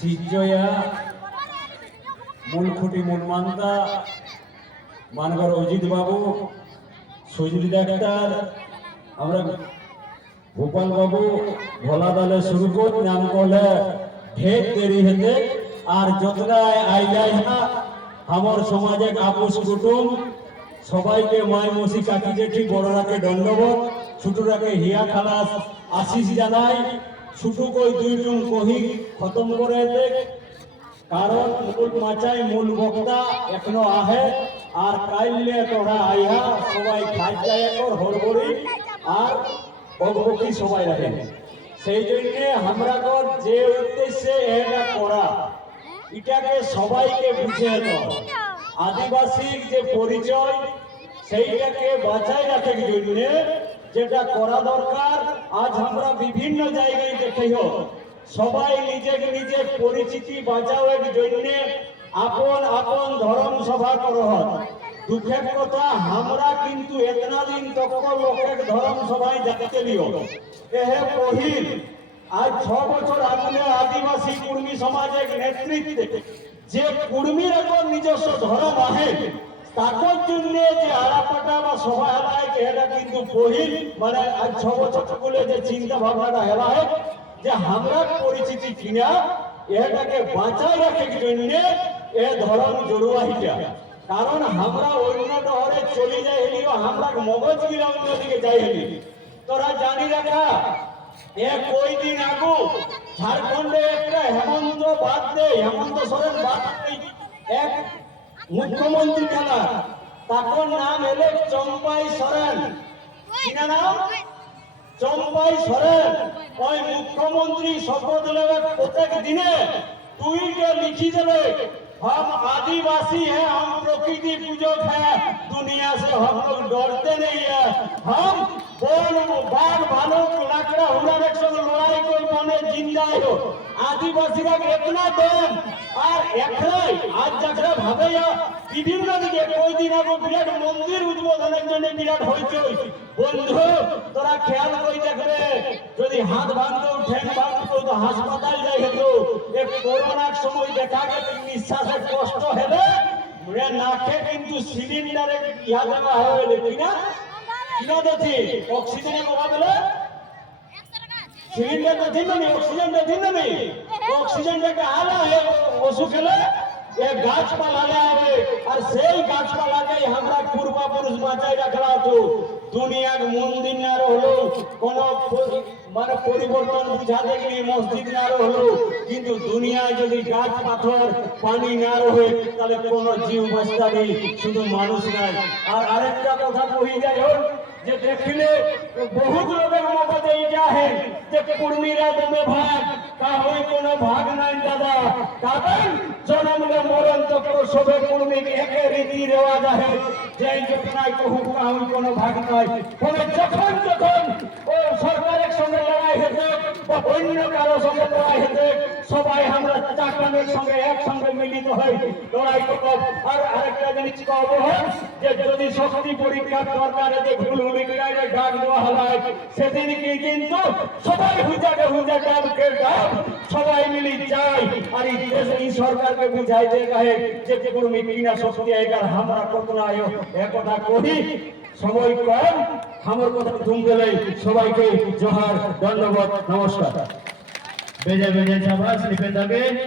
সিজয়া মূলখুটি মূলমান্তা মানগর অজিত বাবু সুজলি doctor, আমরা গোপাল বাবু ভোলা দলে শুরু কর, নাম করলে ঢেক দেরি হেতে আর যতটায় আই যায় না, আমার সমাজে আপোষ কুটুম, সবাইকে মায় মসি কাকি জেঠি বড়রাকে দণ্ডবোধ ছোটরাকে হিয়া খালাস, আশিস জানাই ছোটু কই দুই টুম কহি, খতম করে দেখ। কারণ মূল মাচায় মূল বক্তা, এখনও আহে। আর কাইলে তোরা আইহা, সবাই খাই যায় একর হড়বড়ি আর বকবকি সবাই রাখে। সেই জন্য আমরা কর যে উদ্দেশ্যে এটা করা, এটাকে সবাইকে দাও আদিবাসীর যে পরিচয়, সেইটাকে বাঁচাই রাখার জন্য যেটা করা দরকার, আজ আমরা বিভিন্ন জায়গায় দেখি হোক সবাই নিজেকে নিজে পরিচিতি বাঁচাওয়ার জন্য আপন আপন ধরম সভা করহ দুঃখের কথা, আমরা কিন্তু এতনা দিন তক লোকের ধর্ম সভায় যাতে লিও। এহে পহিল, আজ ছ বছর আগুনে আদিবাসী কুর্মী সমাজের নেতৃত্বে যে কুর্মীর এখন নিজস্ব ধর্ম আহে মানে কারণ আমরা অন্য ডহরে চলে যাই হলি আমরা মগজ গিলা অন্য দিকে যাই হলি তোরা জানি রাখা এ কই দিন আগু? ঝাড়খণ্ডে একটা হেমন্ত বাদ দে হেমন্ত সোরেন বাদ এক মুখ্যমন্ত্রী খেলা তাকর নাম এলে চম্পাই সরেন কিনা নাম চম্পাই সরেন ওই মুখ্যমন্ত্রী শপথ নেবে প্রত্যেক দিনে টুইটে লিখি দেবে हम आदिवासी हैं हम प्रकृति पूजक हैं दुनिया से हम लोग डरते नहीं है हम बोल बाघ भालू लाकड़ा हुड़ार एक संग लड़ाई कोई बने जिंदा हो आदिवासी का इतना दम বিভিন্ন দিকে কই দিন আগে বিরাট মন্দির উদ্বোধনের জন্য বিরাট হইচই। বন্ধু, তোরা খেয়াল কই দেখবে, যদি হাত ভাঙতো ঠ্যাং ভাঙতো তো হাসপাতাল যাই হতো এ করোনার সময় দেখা গেল নিঃশ্বাসের কষ্ট হবে নাকে কিন্তু সিলিন্ডারে ইহা দেওয়া হবে কিনা? কিনা দেখি অক্সিজেনে কমা দিলে সিলিন্ডার দিন না অক্সিজেন দিন না অক্সিজেন থেকে আলা হে ওষুধ গাছপালা হবে আর সেই গাছপালাকেই আমরা পূর্বপুরুষ বাঁচাই রাখলা তো দুনিয়ার মন্দির না হলো কোন মানে পরিবর্তন বুঝাতে গেলে মসজিদ না হলো কিন্তু দুনিয়ায় যদি গাছ পাথর পানি না রহে তাহলে কোন জীব বাঁচতে শুধু মানুষ নাই আর আরেকটা কথা কহি যাই হোক যে দেখলে বহুত লোকের এইটা হে যে কুর্মীরা দমে ভাগ কাহই কোনো ভাগ নাই দাদা কারণ জনমলে মরণ তো সবে কুর্মী একে রীতি রেওয়াজ আহে। যাই ঘটনায় কহু কাহই কোনো ভাগ নাই তবে যখন যখন ও সরকারের সঙ্গে লড়াই হতে, বা অন্য কারও সঙ্গে লড়াই হতে সবাই আমরা চাকরানের সঙ্গে একসঙ্গে মিলিত হই। লড়াই করব। আর আরেকটা জিনিস কব যে যদি শক্তি পরীক্ষার দরকারে যে ভুল হুলিকায় ডাক দেওয়া হয় সেদিন কি কিন্তু সবাই হুজাকে হুজাকে আমকে ডাক, সবাই মিলি যাই। আর এই সরকারকে বুঝাইতে গায়ে যে যে কর্মী কিনা শক্তি আমরা কত না আয়ো একথা কহি, সময় কম, আমার কথা তুম সবাইকে জোহার, ধন্যবাদ, নমস্কার। બેજા બેજા શાબાશ નિપેન્દાબેન